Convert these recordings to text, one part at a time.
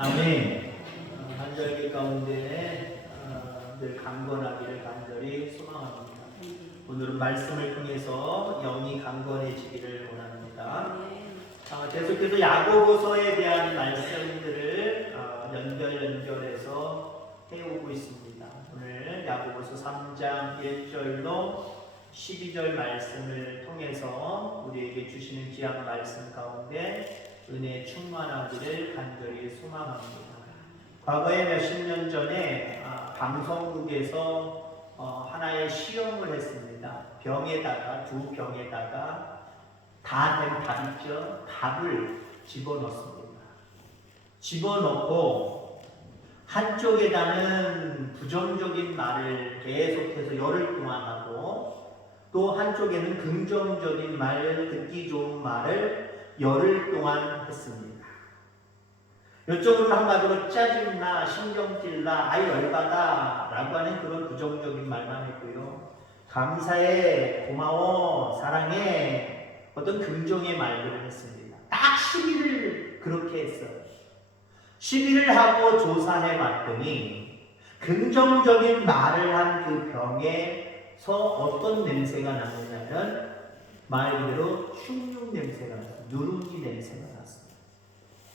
아멘. 한절기 가운데 늘 강건하기를 간절히 소망합니다. 오늘은 말씀을 통해서 영이 강건해지기를 원합니다. 계속해서 야고보서에 대한 말씀들을 연결해서 해오고 있습니다. 오늘 야고보서 3장 1절로 12절 말씀을 통해서 우리에게 주시는 귀한 말씀 가운데 은혜에 충만하기를 간절히 소망합니다. 과거에 몇십 년 전에 방송국에서 하나의 시험을 했습니다. 병에다가 두 병에다가 다 된 답 있죠? 답을 집어넣습니다. 집어넣고 한쪽에다는 부정적인 말을 계속해서 열흘 동안 하고 또 한쪽에는 긍정적인 말, 듣기 좋은 말을 열흘 동안 했습니다. 이쪽으로는 한마디로 짜증나, 신경질나, 아이 열받아 라고 하는 그런 부정적인 말만 했고요. 감사해, 고마워, 사랑해 어떤 긍정의 말들을 했습니다. 딱 10일을 그렇게 했어요. 10일을 하고 조사해 봤더니 긍정적인 말을 한 그 병에서 어떤 냄새가 나느냐면 말 그대로 흉흉 냄새가 났어요. 누룽지 냄새가 났어요.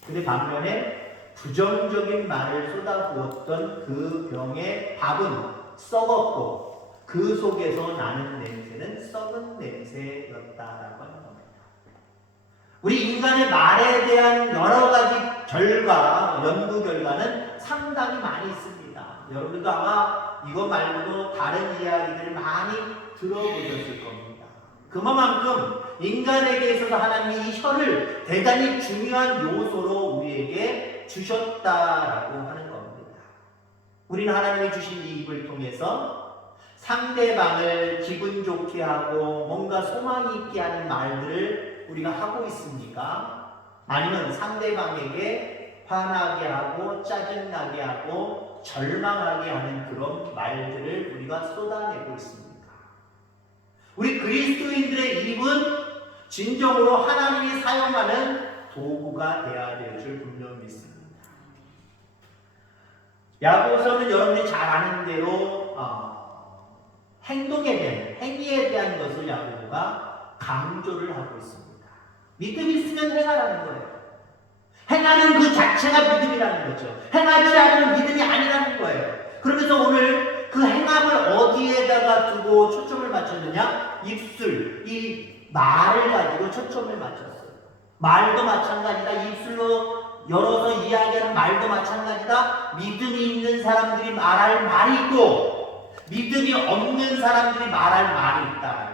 근데 반면에 부정적인 말을 쏟아부었던 그 병의 밥은 썩었고 그 속에서 나는 냄새는 썩은 냄새였다라고 하는 겁니다. 우리 인간의 말에 대한 여러 가지 결과, 연구 결과는 상당히 많이 있습니다. 여러분도 아마 이거 말고도 다른 이야기들을 많이 들어보셨을 겁니다. 그만큼 인간에게 있어서 하나님이 이 혀를 대단히 중요한 요소로 우리에게 주셨다라고 하는 겁니다. 우리는 하나님이 주신 이 입을 통해서 상대방을 기분 좋게 하고 뭔가 소망 있게 하는 말들을 우리가 하고 있습니까? 아니면 상대방에게 화나게 하고 짜증나게 하고 절망하게 하는 그런 말들을 우리가 쏟아내고 있습니다. 우리 그리스도인들의 입은 진정으로 하나님이 사용하는 도구가 되어야 될 줄 분명히 믿습니다. 야고보서는 여러분이 잘 아는 대로 행동에 대한, 행위에 대한 것을 야고보가 강조를 하고 있습니다. 믿음이 있으면 행하라는 거예요. 행하는 그 자체가 믿음이라는 거죠. 행하지 않으면 믿음이 아니라는 거예요. 그러면서 오늘 그 행함을 어디에다가 두고 초점을 맞췄느냐? 입술, 이 말을 가지고 초점을 맞췄어요. 말도 마찬가지다. 입술로 열어서 이야기하는 말도 마찬가지다. 믿음이 있는 사람들이 말할 말이 있고 믿음이 없는 사람들이 말할 말이 있다.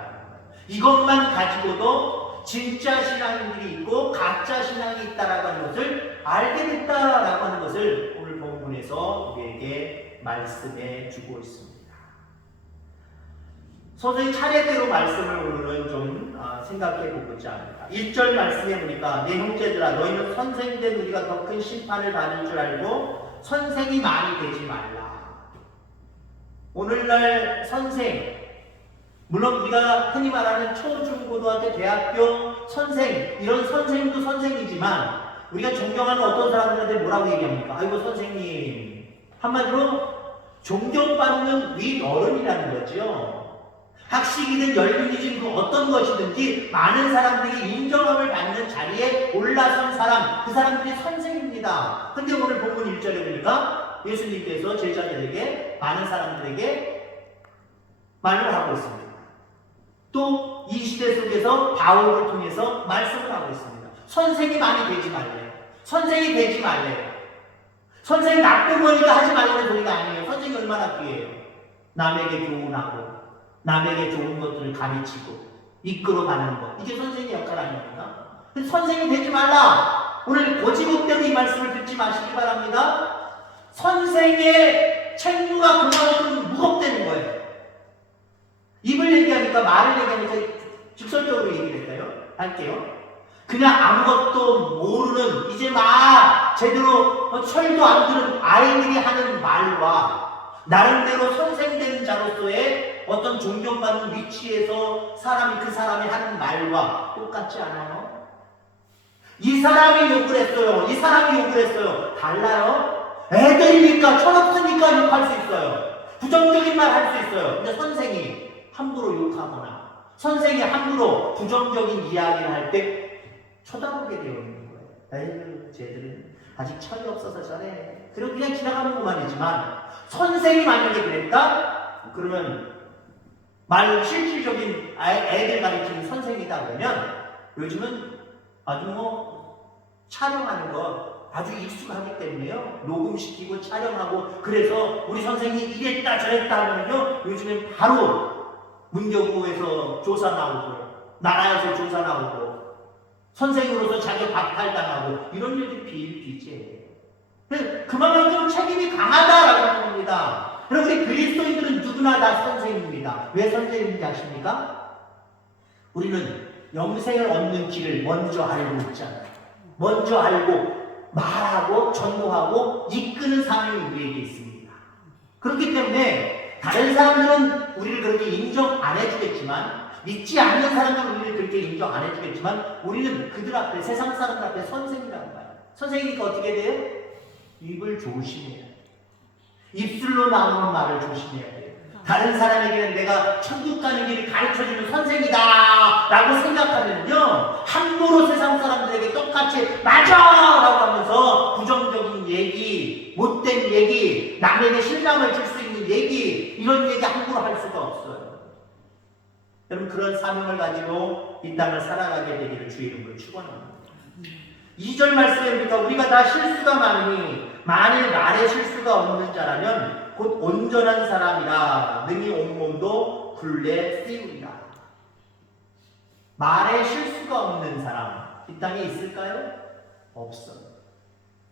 이것만 가지고도 진짜 신앙인들이 있고 가짜 신앙이 있다라고 하는 것을 알게 됐다라고 하는 것을 오늘 본문에서 우리에게 말씀해 주고 있습니다. 선생님 차례대로 말씀을 오늘은 좀 생각해 보고자 합니다. 1절 말씀해 보니까 내 형제들아 너희는 선생된 우리가 더 큰 심판을 받을 줄 알고 선생이 많이 되지 말라. 오늘날 선생, 물론 우리가 흔히 말하는 초중고등학교 대학교 선생, 이런 선생도 선생이지만 우리가 존경하는 어떤 사람들한테 뭐라고 얘기합니까? 아이고 선생님, 한마디로 존경받는 윗어른이라는 거죠. 학식이든 연륜이든 그 어떤 것이든지 많은 사람들에게 인정함을 받는 자리에 올라선 사람, 그 사람들이 선생입니다. 근데 오늘 본문 1절에 보니까 예수님께서 제자들에게, 많은 사람들에게 말을 하고 있습니다. 또 이 시대 속에서 바울을 통해서 말씀을 하고 있습니다. 선생이 많이 되지 말래요. 선생이 되지 말래요. 선생이 나쁜 거니까 하지 말라는 소리가 아니에요. 선생이 얼마나 귀해요. 남에게 교훈하고 남에게 좋은 것들을 가르치고 이끌어가는 것, 이게 선생의 역할 아닙니까? 선생이 되지 말라. 오늘 고지못대로 이 말씀을 듣지 마시기 바랍니다. 선생의 책무가 그만큼 무겁다는 거예요. 입을 얘기하니까 말을 얘기하니까 직설적으로 얘기를 할게요. 그냥 아무것도 모르는, 이제 막 제대로 철도 안 드는 아이들이 하는 말과 나름대로 선생된 자로서의 어떤 존경받는 위치에서 그 사람이 하는 말과 똑같지 않아요? 이 사람이 욕을 했어요. 이 사람이 욕을 했어요. 달라요? 애들이니까 철없으니까 욕할 수 있어요. 부정적인 말 할 수 있어요. 근데 선생이 함부로 욕하거나 선생이 함부로 부정적인 이야기를 할 때 쳐다보게 되어 있는 거예요. 에휴, 쟤들은 아직 철이 없어서 저래. 그리고 그냥 지나가는 것만이지만 선생이 만약에 그랬다? 그러면 말 실질적인 애들 가르치는 선생이다 그러면 요즘은 아주 촬영하는 거 아주 익숙하기 때문에요. 녹음시키고 촬영하고 그래서 우리 선생님이 이랬다 저랬다 하면요. 요즘엔 바로 문교부에서 조사 나오고 나라에서 조사 나오고 선생으로서 자기 박탈당하고 이런 일들이 비일비재해요. 그만큼 책임이 강하다라고 하는 겁니다. 여러분 우리 그리스도인들은 누구나 다 선생입니다. 왜 선생님인지 아십니까? 우리는 영생을 얻는 길을 먼저 알고 있잖아요. 먼저 알고 말하고 전도하고 이끄는 사람이 우리에게 있습니다. 그렇기 때문에 다른 사람들은 우리를 그렇게 인정 안 해주겠지만 믿지 않는 사람들은 우리를 그렇게 인정 안 해주겠지만 우리는 그들 앞에 세상 사람들 앞에 선생이라고 봐요. 선생이니까 어떻게 돼요? 입을 조심해야 돼요. 입술로 나오는 말을 조심해야 돼요. 다른 사람에게는 내가 천국 가는 길을 가르쳐주는 선생이다 라고 생각하면요 함부로 세상 사람들에게 똑같이 맞아! 라고 하면서 부정적인 얘기, 못된 얘기, 남에게 실망을 줄 수 있는 얘기 이런 얘기 함부로 할 수가 없어요. 여러분 그런 사명을 가지고 이 땅을 살아가게 되기를 주의 이름으로 축원합니다. 2절 말씀에 보니까 우리가 다 실수가 많으니 만일 말에 실수가 없는 자라면 곧 온전한 사람이라 능히 온몸도 굴레 씌우리라. 말에 실수가 없는 사람 이 땅에 있을까요? 없어요.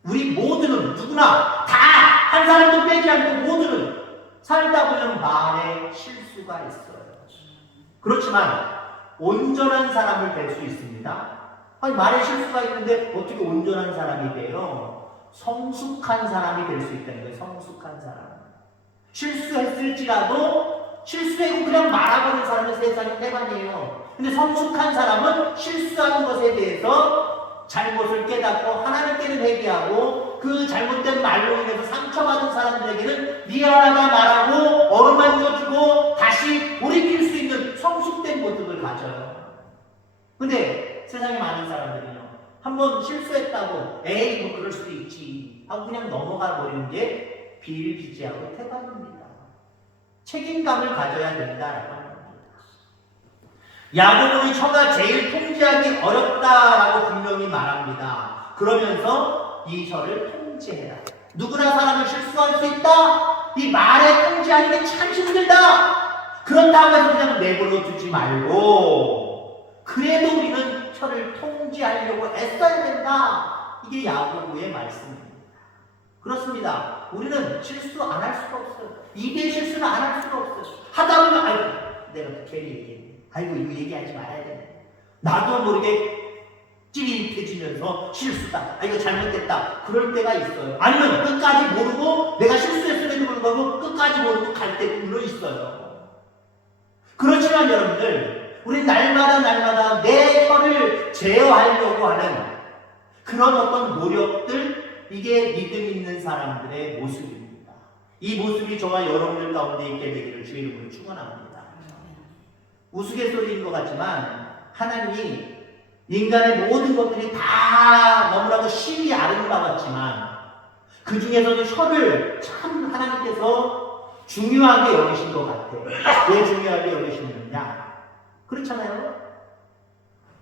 우리 모두는 누구나 다 한 사람도 빼지 않고 모두는 살다 보면 말에 실수가 있어요. 그렇지만 온전한 사람을 될 수 있습니다. 아니 말에 실수가 있는데 어떻게 온전한 사람이 돼요? 성숙한 사람이 될 수 있다는 거예요. 성숙한 사람. 실수했을지라도 실수하고 그냥 말아버리는 사람은 세상에 태반이에요. 근데 성숙한 사람은 실수하는 것에 대해서 잘못을 깨닫고 하나님께는 회개하고 그 잘못된 말로 인해서 상처받은 사람들에게는 미안하다 말하고 어루만져주고 다시 돌이킬 수 있는 성숙된 모습을 가져요. 근데 세상에 많은 사람들은요 한번 실수했다고 에이 뭐 그럴 수도 있지 하고 그냥 넘어가 버리는 게 비일비재하고 태반입니다. 책임감을 가져야 된다라고 하는 겁니다. 야고보는 혀가 제일 통제하기 어렵다라고 분명히 말합니다. 그러면서 이 혀를 통제해라. 누구나 사람은 실수할 수 있다. 이 말에 통제하는 게 참 힘들다. 그렇다고 해서 그냥 내버려 두지 말고 그래도 우리는 혀를 통제하려고 애써야 된다. 이게 야고보의 말씀입니다. 그렇습니다. 우리는 실수 안 할 수가 없어요. 입의 실수는 안 할 수가 없어요. 하다 보면 아이고 내가 괜히 얘기했네. 아이고 이거 얘기하지 말아야 되네. 나도 모르게 찌릿해지면서 실수다. 아 이거 잘못됐다. 그럴 때가 있어요. 아니면 끝까지 모르고 내가 실수했음에도 불구하고 끝까지 모르고 갈 때도 있어요. 그렇지만 여러분들 우리 날마다 내 혀를 제어하려고 하는 그런 어떤 노력들 이게 믿음 있는 사람들의 모습입니다. 이 모습이 저와 여러분들 가운데 있게 되기를 주의 이름으로 축원합니다. 우스갯소리인 것 같지만 하나님이 인간의 모든 것들이 다 너무나도 심히 아름다웠지만 그 중에서도 혀를 참 하나님께서 중요하게 여기신 것 같아요. 왜 중요하게 여기시느냐? 그렇잖아요.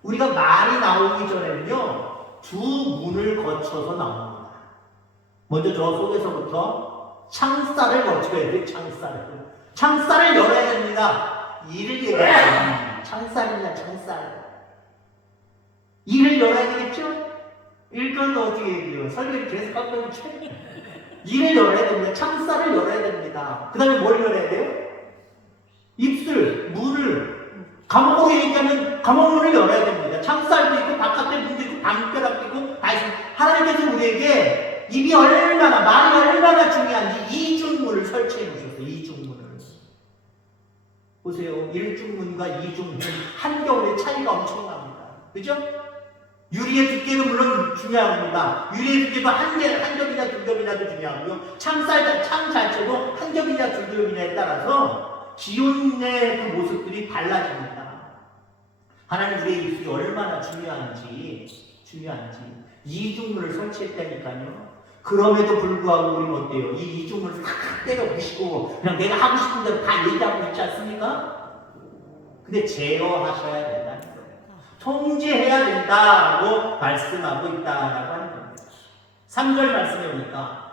우리가 말이 나오기 전에는요 두 문을 거쳐서 나옵니다. 먼저 저 속에서부터 창살을 거쳐야 돼요. 창살을 열어야 됩니다. 이를 열어야 됩니다. 창살이냐 창살. 이를 열어야 되겠죠? 일거는 어떻게 해요? 설교를 계속 깜빡이 쳐요. 이를 열어야 됩니다. 창살을 열어야 됩니다. 그 다음에 뭘 열어야 돼요? 입술, 문을 감옥으로 얘기하면 감옥문을 열어야 됩니다. 창살도 있고 바깥에 문도 있고 방벼락도 있고 다 있습니다. 하나님께서 우리에게 입이 얼마나 말이 얼마나 중요한지 이중문을 설치해 주셨어요. 이중문을 보세요. 일중문과 이중문 한겨울의 차이가 엄청납니다. 그죠? 유리의 두께도 물론 중요합니다. 유리의 두께도 한 겹이나 두 겹이나도 중요하고요. 창 자체도 한 겹이나 두 겹이냐에 따라서 기운의 그 모습들이 달라집니다. 하나님 우리의 입술이 얼마나 중요한지 이중문을 설치했다니까요. 그럼에도 불구하고 우리는 어때요? 이 이중문을 싹 때려 부시고 그냥 내가 하고 싶은 대로 다 얘기하고 있지 않습니까? 근데 제어하셔야 된다는 거예요. 통제해야 된다라고 말씀하고 있다라고 하는 겁니다. 3절 말씀해 보니까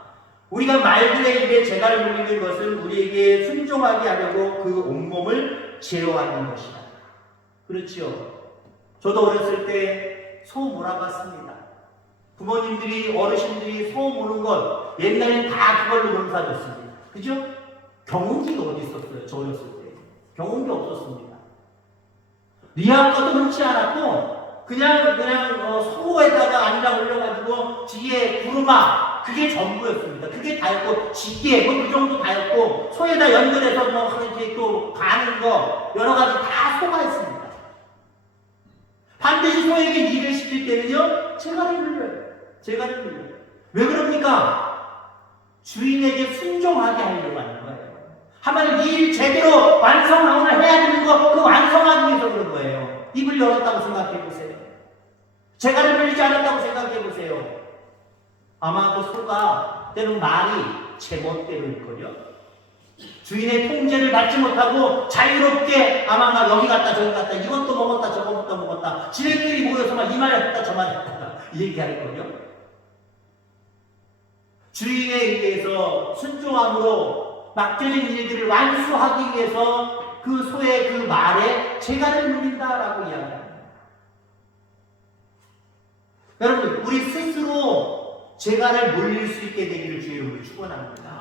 우리가 말들의 입에 재갈을 물리는 것은 우리에게 순종하게 하려고 그 온몸을 제어하는 것이다. 그렇죠. 저도 어렸을 때 소 몰아봤습니다. 부모님들이 어르신들이 소 모는 것 옛날엔 다 그걸로 농사졌습니다. 그죠? 경운기가 어디 있었어요? 저 어렸을 때 경운기 없었습니다. 리아 것도 그렇지 않았고 그냥 소에다가 안장 올려가지고 뒤에 구르마 그게 전부였습니다. 그게 다였고 지게 뭐 그 정도 다였고 소에다 연결해서 뭐 이렇게 또 가는 거 여러 가지 다 소가 있습니다. 반드시 소에게 일을 시킬 때는요 재갈을 물려요. 왜 그럽니까? 주인에게 순종하게 하려고 하는 거예요. 한마디로 일 제대로 완성을 해야 되는 거 그 완성하기 위해서 그런 거예요. 입을 열었다고 생각해 보세요. 재갈을 물리지 않았다고 생각해 보세요. 아마 그 소가 때는 말이 제멋대로일걸요. 주인의 통제를 받지 못하고 자유롭게 아마 막 여기 갔다 저기 갔다 이것도 먹었다 저것도 먹었다 지네끼리 모여서 막 이 말 했다 저 말 했다 이 얘기할걸요. 주인에 의해서 순종함으로 맡겨진 일들을 완수하기 위해서 그 소의 그 말에 재갈을 물린다라고 이야기합니다. 여러분 우리 스스로 재갈을 물릴 수 있게 되기를 주의 이름으로 축원합니다.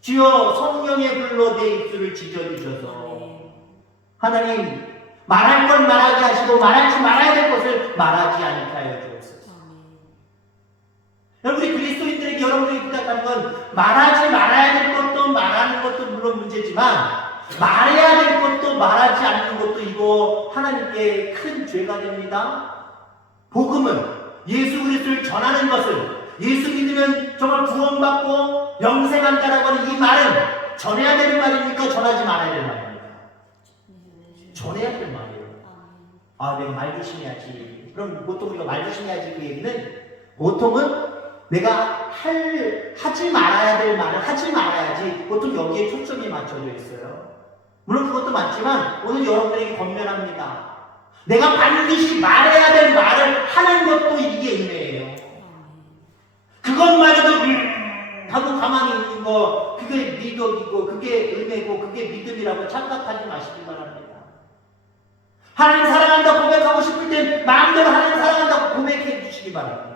주여 성령의 불로 내 입술을 지져주셔서 하나님 말할 건 말하게 하시고 말하지 말아야 될 것을 말하지 않게 하여 주옵소서. 여러분 우리 그리스도인들에게 여러분들이 부탁하는 건 말하지 말아야 될 것도 말하는 것도 물론 문제지만 말해야 될 것도 말하지 않는 것도 이거 하나님께 큰 죄가 됩니다. 복음은 예수 그리스도를 전하는 것을 예수 믿으면 정말 구원받고 영생한다라고 하는 이 말은 전해야 되는 말입니까? 전하지 말아야 되는 말입니까? 전해야 될 말이에요. 아, 내가 말 조심해야지. 그럼 보통 우리가 말 조심해야지 그 얘기는 보통은 내가 하지 말아야 될 말을 하지 말아야지 보통 여기에 초점이 맞춰져 있어요. 물론 그것도 맞지만 오늘 여러분들에게 권면합니다. 내가 반드시 말해야 될 말을 하는 것도 이게 은혜예요. 그것만 해도 하고 가만히 있는 거 그게 미덕이고 그게 은혜고 그게 믿음이라고 착각하지 마시기 바랍니다. 하나님 사랑한다 고백하고 싶을 땐 마음대로 하나님 사랑한다고 고백해 주시기 바랍니다.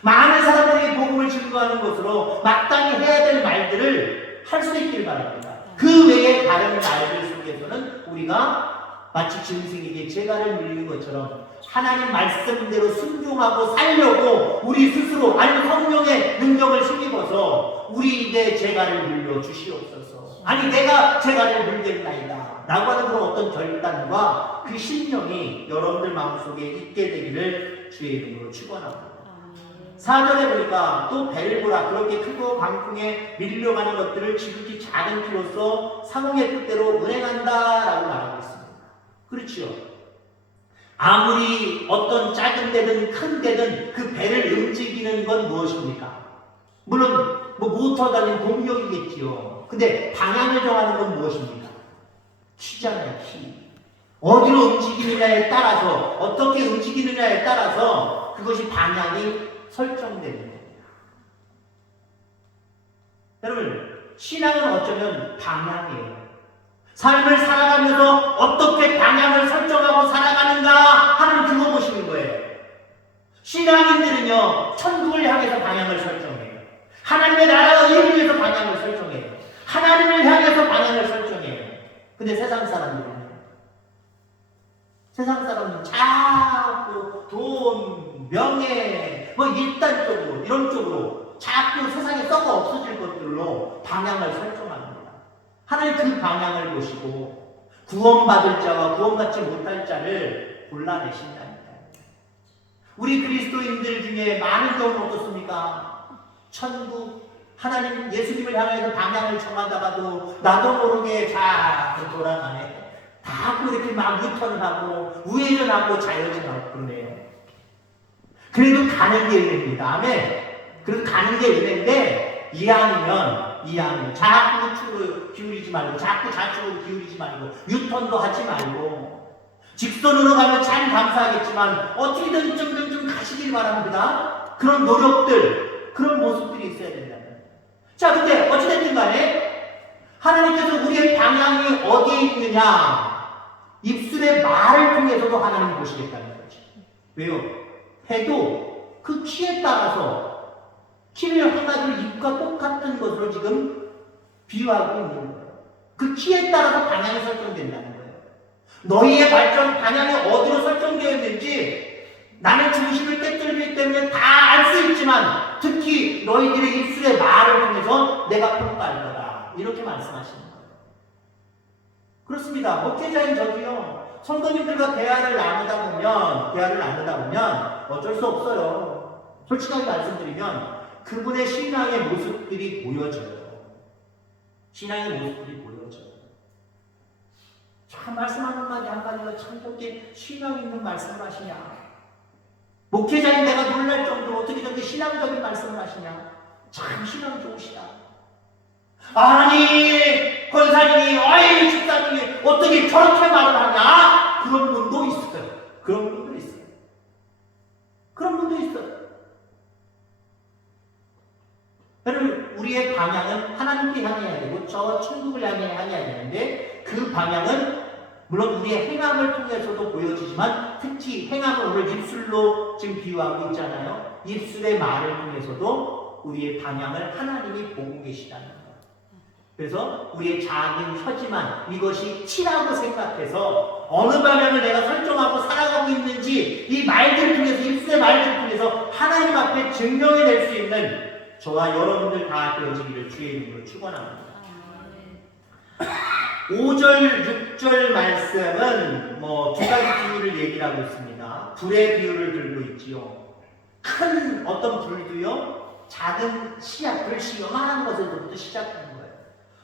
많은 사람들에게 복음을 증거하는 것으로 마땅히 해야 될 말들을 할 수 있길 바랍니다. 그 외에 다른 말들 속에서는 우리가 마치 짐승에게 재갈을 물리는 것처럼 하나님 말씀대로 순종하고 살려고 우리 스스로 아니면 성령의 능력을 힘입어서 우리에게 재갈을 물려 주시옵소서. 아니 내가 재갈을 물겠나이다 라고 하는 그런 어떤 결단과 그 신령이 여러분들 마음속에 있게 되기를 주의 이름으로 축원합니다. 4절에 보니까 또 배를 보라 그렇게 크고 광풍에 밀려가는 것들을 지극히 작은 피로써 상홍의 뜻대로 운행한다라고 말하고 있습니다. 그렇죠. 아무리 어떤 작은 데든 큰 데든 그 배를 움직이는 건 무엇입니까? 물론 모터 달린 동력이겠지요. 근데 방향을 정하는 건 무엇입니까? 키잖아요, 키. 어디로 움직이느냐에 따라서 어떻게 움직이느냐에 따라서 그것이 방향이 설정되는 겁니다. 여러분 신앙은 어쩌면 방향이에요. 삶을 살아가면서 어떻게 방향을 설정하고 살아가는가 하는 그거 보시는 거예요. 신앙인들은요 천국을 향해서 방향을 설정해요. 하나님의 나라의 일을 위해서 방향을 설정해요. 하나님을 향해서 방향을 설정해요. 근데 세상 사람은 자꾸 돈, 명예, 일단적으로 이런 쪽으로 자꾸 세상에 썩어 없어질 것들로 방향을 설정합니다. 하나님 그 방향을 보시고 구원받을 자와 구원받지 못할 자를 골라내신다니까요. 우리 그리스도인들 중에 많은 경우는 어떻습니까? 천국, 하나님, 예수님을 향해서 방향을 정하다가도 나도 모르게 자꾸 돌아가네. 다 그렇게 막 유턴을 하고 우회전하고 좌회전하고 그러네요. 그래도 가는 게 은혜입니다. 아멘. 그래도 가는 게 은혜인데 이왕이면 자꾸 우측으로 기울이지 말고 자꾸 좌측으로 기울이지 말고 유턴도 하지 말고 직선으로 가면 참 감사하겠지만 어떻게든 좀 가시길 바랍니다. 그런 노력들, 그런 모습들이 있어야 된다는 거예요. 자, 근데 어찌됐든 간에 하나님께서 우리의 방향이 어디에 있느냐, 입술의 말을 통해서도 하나님 보시겠다는 거죠. 왜요? 해도 그 키에 따라서 키를 하나둘 입과 똑같은 것으로 지금 비유하고 있는 거예요. 그 키에 따라서 방향이 설정된다는 거예요. 너희의 발전 방향이 어디로 설정되어 있는지 나는 중심을 깨뜨리기 때문에 다 알 수 있지만 특히 너희들의 입술의 말을 통해서 내가 평가할 거다. 이렇게 말씀하시는 거예요. 그렇습니다. 목회자인 저도요. 성도님들과 대화를 나누다 보면 어쩔 수 없어요. 솔직하게 말씀드리면 그분의 신앙의 모습들이 보여져요. 신앙의 모습들이 보여져요. 참 말씀 한마디가 참 그렇게 신앙 있는 말씀을 하시냐. 목회자인 내가 놀랄 정도로 어떻게 저렇게 신앙적인 말씀을 하시냐. 참 신앙 좋으시다. 아니 권사님이 어이 집사님이 어떻게 저렇게 말을 하냐. 그런 분도 있어요. 그런 분도 있어요. 여러분, 우리의 방향은 하나님께 향해야 되고 저 천국을 향해야 되는데 그 방향은 물론 우리의 행함을 통해서도 보여지지만 특히 행함은 오늘 입술로 지금 비유하고 있잖아요. 입술의 말을 통해서도 우리의 방향을 하나님이 보고 계시다는 거예요. 그래서 우리의 작은 혀지만 이것이 티라고 생각해서 어느 방향을 내가 설정하고 살아가고 있는지 이 말들 통해서 입술의 말들 통해서 하나님 앞에 증명해낼 수 있는 저와 여러분들 다 되어지기를 주의 이름으로 축원합니다. 5절, 6절 말씀은 두 가지 비유를 얘기를 하고 있습니다. 불의 비유를 들고 있지요. 큰 어떤 불도요, 작은 씨앗, 불씨 요만한 것에서부터 시작하는 거예요.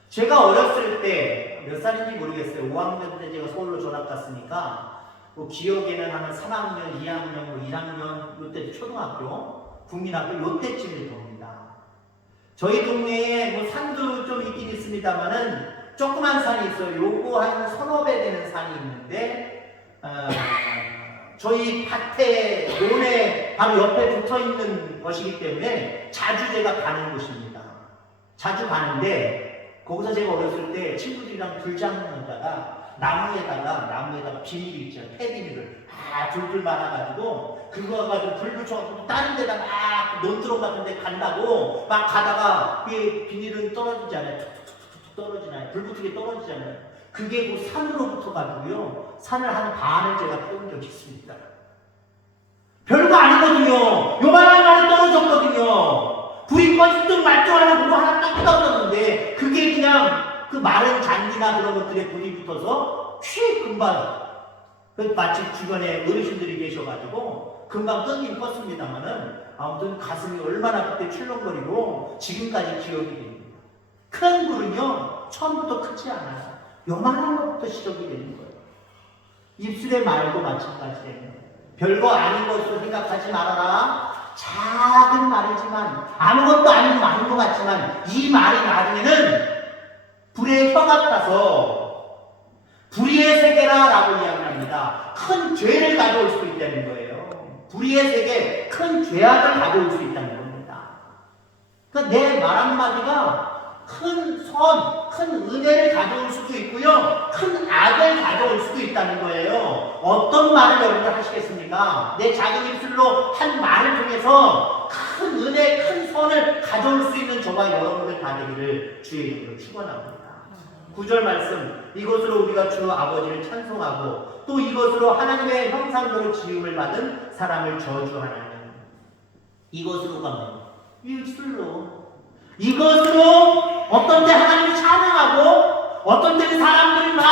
제가 어렸을 때 몇 살인지 모르겠어요. 5학년 때 제가 서울로 전학 갔으니까 기억에는 한 3학년, 2학년, 1학년 요때 초등학교, 국민학교 요때쯤일 겁니다. 저희 동네에 산도 좀 있긴 있습니다만은 조그만 산이 있어요. 요거 한 서너 배 되는 산이 있는데 저희 밭에 논에 바로 옆에 붙어있는 것이기 때문에 자주 제가 가는 곳입니다. 자주 가는데 거기서 제가 어렸을 때 친구들이랑 불장하다가 나무에다가 비닐이 있잖아요. 폐비닐을 줄줄 말아가지고 그거 가지고 불 붙여가지고 다른 데다 막 논두렁 같은 데 간다고 막 가다가 그 비닐은 떨어지잖아요. 툭툭툭툭 떨어지나요? 불 붙은 게 떨어지잖아요. 그게 그 산으로 붙어가지고요. 산을 한 반을 제가 태운 적이 있습니다. 별거 아니거든요. 요만한 말이 떨어졌거든요. 불이 꺼지든 말똥하는 그거 하나 딱 떨어졌는데 그게 그냥 그 마른 잔디나 그런 것들에 불이 붙어서 금방 마치 주변에 어르신들이 계셔가지고 금방 끄긴 껐습니다만은 아무튼 가슴이 얼마나 그때 출렁거리고 지금까지 기억이 됩니다. 큰 불은요 처음부터 크지 않아요. 요만한 것부터 시작이 되는 거예요. 입술의 말도 마찬가지예요. 별거 아닌 것으로 생각하지 말아라. 작은 말이지만 아무것도 아닌 말인 것 같지만 이 말이 나중에는 불의 혀 같아서 불의의 세계라라고 이야기합니다. 큰 죄를 가져올 수 있다는 거예요. 불의의 세계, 큰 죄악을 가져올 수 있다는 겁니다. 그러니까 내 말 한마디가 큰 선, 큰 은혜를 가져올 수도 있고요. 큰 악을 가져올 수도 있다는 거예요. 어떤 말을 여러분들 하시겠습니까? 내 작은 입술로 한 말을 통해서 큰 은혜, 큰 선을 가져올 수 있는 저와 여러분들 다 되기를 주의 이름으로 축원합니다. 9절 말씀, 이것으로 우리가 주 아버지를 찬송하고 또 이것으로 하나님의 형상대로 지음을 받은 사람을 저주하나니. 이것으로가 뭐예요? 이것으로 어떤 때 하나님을 찬양하고 어떤 때는 사람들을 막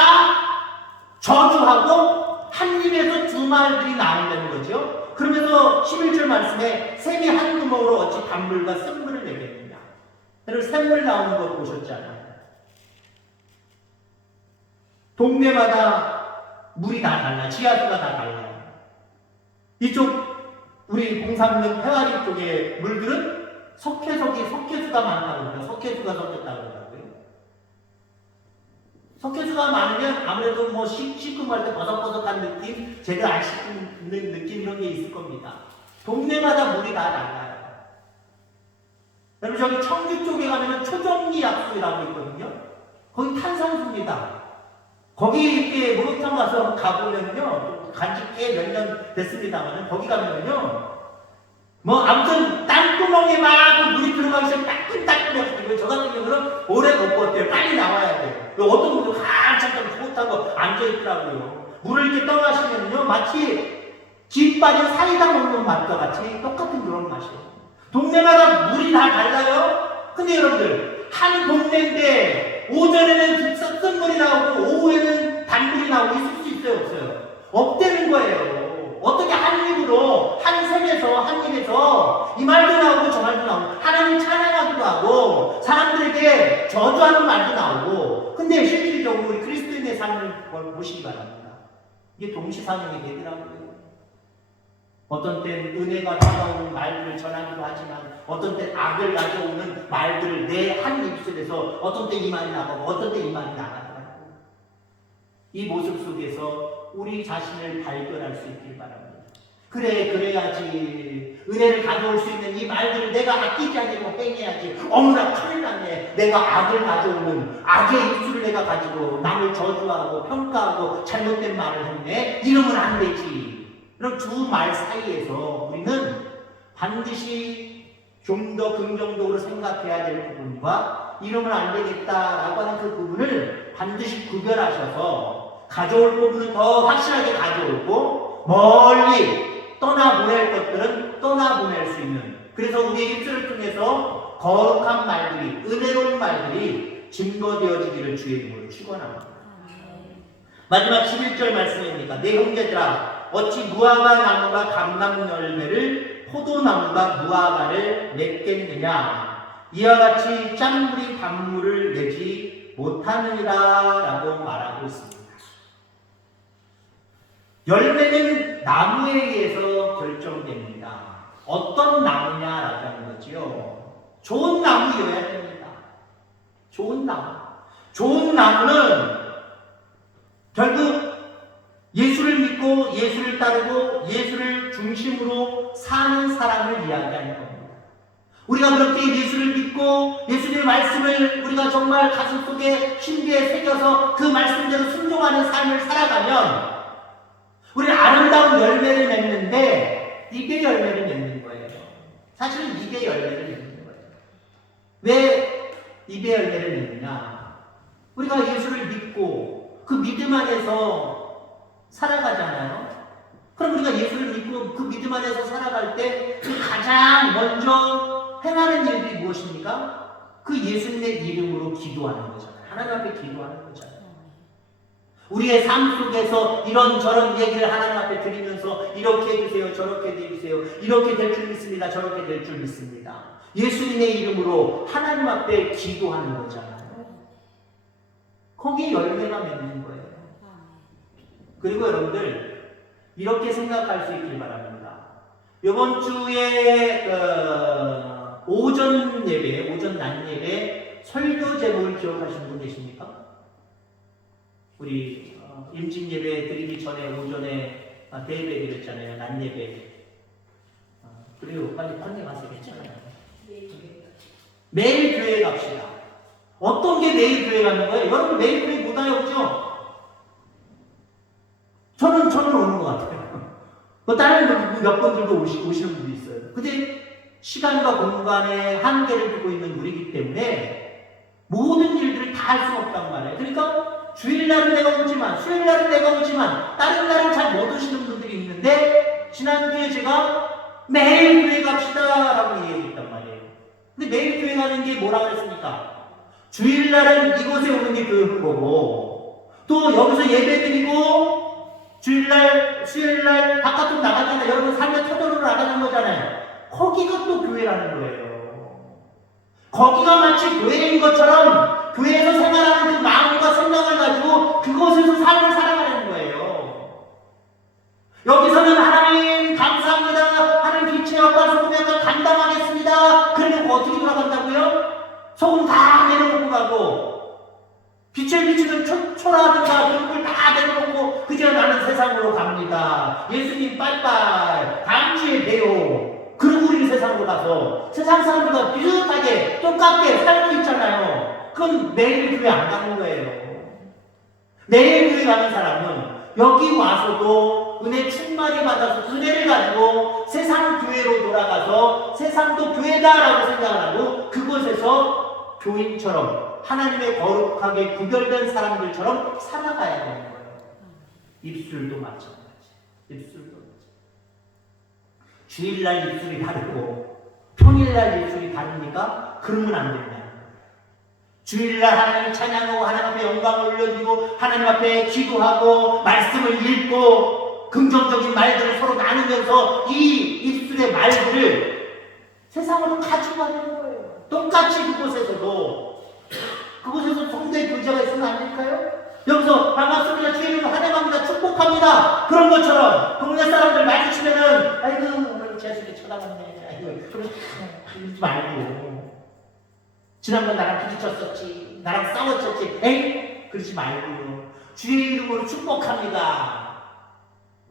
저주하고 한 입에서 두 마을들이 나온다는 거죠. 그러면서 11절 말씀에 샘이 한 구멍으로 어찌 단물과 쓴물을 내겠느냐. 여러분 샘물 나오는 거 보셨잖아요. 동네마다 물이 다 달라. 지하수가 다 달라요. 이쪽 우리 공삼릉 해와리 쪽의 물들은 석회수가 많다고 그래요. 석회수가 섞였다고 그러더라고요. 석회수가 많으면 아무래도 뭐 씻고 갈 때 버석버석한 느낌, 제대로 안 씻는 느낌 이런 게 있을 겁니다. 동네마다 물이 다 달라요. 여러분 저기 청주 쪽에 가면 초정리 약수라고 있거든요. 거기 탄산수입니다. 거기 이렇게 목욕탕 가서 가보면요, 간지 꽤 몇 년 됐습니다만 거기 가면요, 뭐 아무튼 땅구멍에 막 물이 들어가기 시작하면 따끈따끈해가지고 저 같은 경우는 오래 못 버텨요. 빨리 나와야 돼요. 어떤 분들 한참 못하고 앉아있더라고요. 물을 이렇게 떠마시면요, 마치 집 빠진 사이다 먹는 맛과 같이 똑같은 그런 맛이에요. 동네마다 물이 다 달라요. 근데 여러분들 한 동네인데 오전에는 쓴 물이 나오고 오후에는 단물이 나오고 있을 수 있어요, 없어요? 없다는 거예요. 어떻게 한 입으로 한 샘에서 한 입에서 이 말도 나오고 저 말도 나오고 하나님 찬양하기도 하고 사람들에게 저주하는 말도 나오고, 근데 실질적으로 우리 그리스도인의 삶을 보시기 바랍니다. 이게 동시상용이 되더라고요. 어떤 땐 은혜가 다가오는 말들을 전하기도 하지만 어떤 땐 악을 가져오는 말들을 내 한 입술에서 어떤 때 이 말이 나가고 어떤 때 이 말이 나가더라고요. 이 모습 속에서 우리 자신을 발견할 수 있길 바랍니다. 그래야지 은혜를 가져올 수 있는 이 말들을 내가 아끼지 않고 행해야지. 어머나 큰일 났네. 내가 악을 가져오는 악의 입술을 내가 가지고 남을 저주하고 평가하고 잘못된 말을 했네. 이러면 안 되지. 그럼 두 말 사이에서 우리는 반드시 좀 더 긍정적으로 생각해야 될 부분과 이러면 안 되겠다라고 하는 그 부분을 반드시 구별하셔서 가져올 부분은 더 확실하게 가져오고 멀리 떠나보낼 것들은 떠나보낼 수 있는, 그래서 우리의 입술을 통해서 거룩한 말들이, 은혜로운 말들이 증거되어지기를 주의 이름으로 축원합니다. 마지막 11절 말씀입니다. 내 형제들아 어찌 무화과 나무가 감람 열매를 포도나무가 무화과를 맺겠느냐. 이와 같이 짠물이 단물을 내지 못하느니라 라고 말하고 있습니다. 열매는 나무에 의해서 결정됩니다. 어떤 나무냐라고 하는 거지요. 좋은 나무여야 됩니다. 좋은 나무. 좋은 나무는 결국 예수를 믿고 예수를 따르고 예수를 중심으로 사는 사람을 이야기하는 겁니다. 우리가 그렇게 예수를 믿고 예수님의 말씀을 우리가 정말 가슴속에 심기에 새겨서 그 말씀대로 순종하는 삶을 살아가면 우리는 아름다운 열매를 맺는데 입의 열매를 맺는 거예요. 사실은 입의 열매를 맺는 거예요. 왜 입의 열매를 맺느냐? 우리가 예수를 믿고 그 믿음 안에서 살아가잖아요. 그럼 우리가 예수를 믿고 그 믿음 안에서 살아갈 때 가장 먼저 행하는 일이 무엇입니까? 그 예수님의 이름으로 기도하는 거잖아요. 하나님 앞에 기도하는 거잖아요. 우리의 삶 속에서 이런저런 얘기를 하나님 앞에 드리면서 이렇게 해주세요, 저렇게 해주세요, 이렇게 될 줄 믿습니다, 저렇게 될 줄 믿습니다. 예수님의 이름으로 하나님 앞에 기도하는 거잖아요. 거기에 열매가 맺는 거예요. 그리고 여러분들 이렇게 생각할 수 있길 바랍니다. 이번 주에 오전 예배, 오전 낮 예배 설교 제목을 기억하시는 분 계십니까? 우리 임진 예배 드리기 전에 오전에 대예배 드렸잖아요. 낮 예배. 그래요. 빨리 컨닝하세요. 괜찮아요. 매일 교회 갑시다. 어떤 게 매일 교회 가는 거예요? 여러분 매일 교회 못 와요, 그죠? 저는 오는 것 같아요. 다른 몇 분들도 오시는 분도 있어요. 근데 시간과 공간에 한계를 두고 있는 우리이기 때문에 모든 일들을 다 할 수 없단 말이에요. 그러니까 주일날은 내가 오지만, 수요일날은 내가 오지만, 다른 날은 잘 못 오시는 분들이 있는데, 지난주에 제가 매일 교회 갑시다 라고 얘기했단 말이에요. 근데 매일 교회 가는 게 뭐라고 그랬습니까? 주일날은 이곳에 오는 게 교회인 거고, 또 여기서 예배 드리고, 주일날, 수요일날 바깥으로 나가잖아요. 여러분 삶의 터전으로 나가는 거잖아요. 거기가 또 교회라는 거예요. 거기가 마치 교회인 것처럼 교회에서 생활하는 그 마음과 생각을 가지고 그곳에서 삶을 살아가는 거예요. 여기서는 하나님 감사합니다. 하나님 빛의 역할, 소금의 역할 감당하겠습니다. 그러면 어떻게 돌아간다고요? 소금 다 내려놓고 가고 빛을 비추는 초라하든가 그런 걸 다 내려놓고 그저 나는 세상으로 갑니다. 예수님 빠이빠이 다음 주에 봬요. 그리고 우리 세상으로 가서 세상 사람들과 비슷하게 똑같게 살고 있잖아요. 그건 내일 교회 안 가는 거예요. 내일 교회 가는 사람은 여기 와서도 은혜 충만히 받아서 은혜를 가지고 세상 교회로 돌아가서 세상도 교회다라고 생각을 하고 그곳에서 교인처럼 하나님의 거룩하게 구별된 사람들처럼 살아가야 되는 거예요. 입술도 마찬가지. 입술도 마찬가지. 주일날 입술이 다르고 평일날 입술이 다릅니까? 그러면 안 된다. 주일날 하나님 찬양하고 하나님 앞에 영광을 올려드리고 하나님 앞에 기도하고 말씀을 읽고 긍정적인 말들을 서로 나누면서 이 입술의 말들을 세상으로 가지고 가는 거예요. 똑같이 그곳에서 성도의 교제가 있으면 안 될까요? 여기서 반갑습니다. 주님을 환영합니다. 축복합니다. 그런 것처럼 동네 사람들 마주치면은 아이고 오늘 재수이 쳐다봤네. 아이고 그러지 말고 지난번 나랑 부딪혔었지. 나랑 싸웠었지. 에이 그러지 말고 주의 이름으로 축복합니다.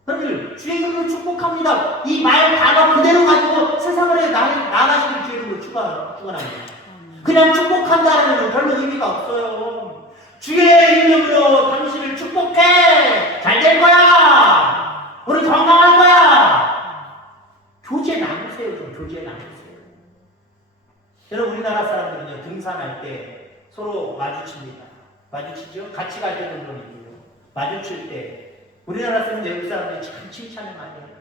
여러분들 주의 이름으로 축복합니다. 이 말 단어 그대로 가지고 세상을 나가시는 주의 이름으로 축원합니다. 그냥 축복한다는 별로 의미가 없어요. 주의 이름으로 당신을 축복해. 잘 될 거야. 우리 건강할 거야. 교제 나누세요. 좀 교제 나누세요. 여러분 우리나라 사람들은요 등산할 때 서로 마주칩니다. 마주치죠? 같이 갈 때는 물론이고요. 마주칠 때 우리나라 사람들 외국 사람들이 참 칭찬을 많이 해요.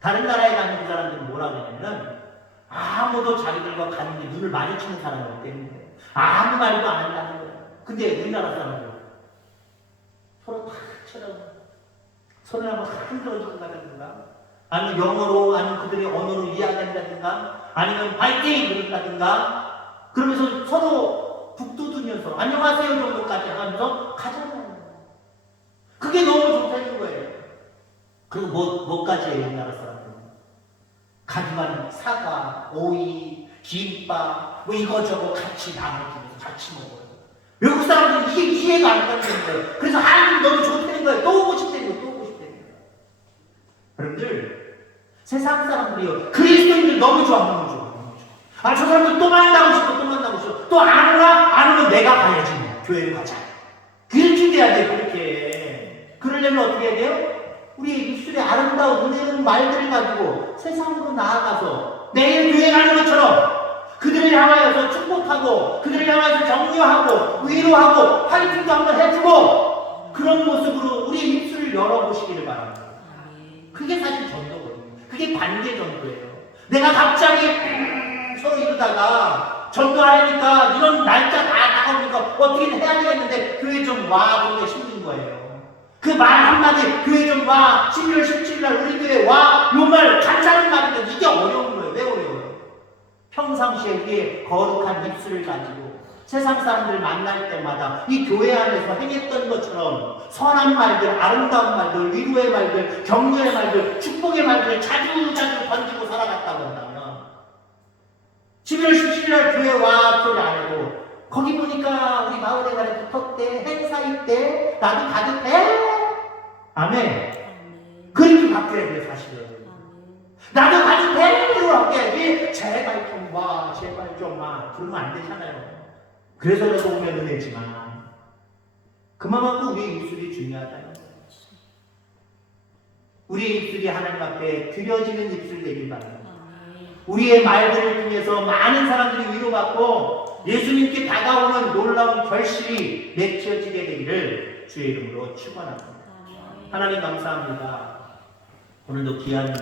다른 나라에 가는 그 사람들은 뭐라 그러냐면 아무도 자기들과 가는 게 눈을 마주치는 사람이 없대는데 아무 말도 안 한다는 거예요. 근데 우리나라 사람들 서로 탁 쳐다보고 손을 한번 흔들어주고 가든가 아니면 영어로 아니면 그들의 언어로 이야기한다든가 아니면 파이팅 그런다든가 그러면서 서로 북돋으면서 안녕하세요 정도까지 하면서 가잖아요. 그게 너무 좋다는 거예요. 그리고 뭐까지 해요 우리나라 사람들 가져가는 사과, 오이, 김밥 뭐 이거저거 같이 나눠주면서 같이 먹어요. 외국 사람들은 이게 이해가 안 가는 거예요. 그래서 한국이 너무 좋다는 거예요. 또 오고 싶다는 거예요. 또 오고 싶다는 거예요. 여러분들 세상 사람들이요 그리스도인들 너무 좋아. 너무 좋아. 아 저 사람들 또 만나고 싶어. 또 만나고 싶어. 또 안 오나? 안 오면 내가 가야지 뭐. 교회를 가자. 그렇게 돼야 돼. 그렇게. 그러려면 어떻게 해야 돼요? 우리 입술에 아름다운 은혜로운 말들을 가지고 세상으로 나아가서 내일 교회 가는 것처럼 그들을 향하여서 축복하고 그들을 향하여서 격려하고 위로하고 파이팅도 한번 해주고 그런 모습으로 우리의 입술을 열어보시기를 바랍니다. 그게 사실 전도거든요. 그게 관계 전도예요. 내가 갑자기 서로 이러다가 전도하니까 이런 날짜 다 다가오니까 어떻게 해야 되겠는데 교회 좀 와. 그게 힘든 거예요. 그 말 한마디 교회 좀 와 12월 17일 우리 교회 와 요 말 간단한 말인데 이게 어려운 거예요. 왜 어려워요? 평상시에 우리의 거룩한 입술을 가지고 세상 사람들 만날 때마다 이 교회 안에서 행했던 것처럼 선한 말들, 아름다운 말들, 위로의 말들, 격려의 말들, 축복의 말들을 자주 던지고 살아갔다고 한다면 11월 17일 교회 와 소리 안 해도 거기 보니까 우리 마을에 가는 부터 때 행사일 때 나도 가도 돼? 아멘. 그렇게 바뀌어야 돼요 사실은. 나도 가도 돼? 이러고 바뀌어야지. 제발 좀 와. 제발 좀 와. 그러면 안 되잖아요. 그래서라도 오면 은혜지만 그만큼 우리의 입술이 중요하다는 거예요. 우리의 입술이 하나님 앞에 드려지는 입술 되길 바랍니다. 우리의 말들을 통해서 많은 사람들이 위로받고 예수님께 다가오는 놀라운 결실이 맺혀지게 되기를 주의 이름으로 축원합니다. 하나님 감사합니다. 오늘도 귀한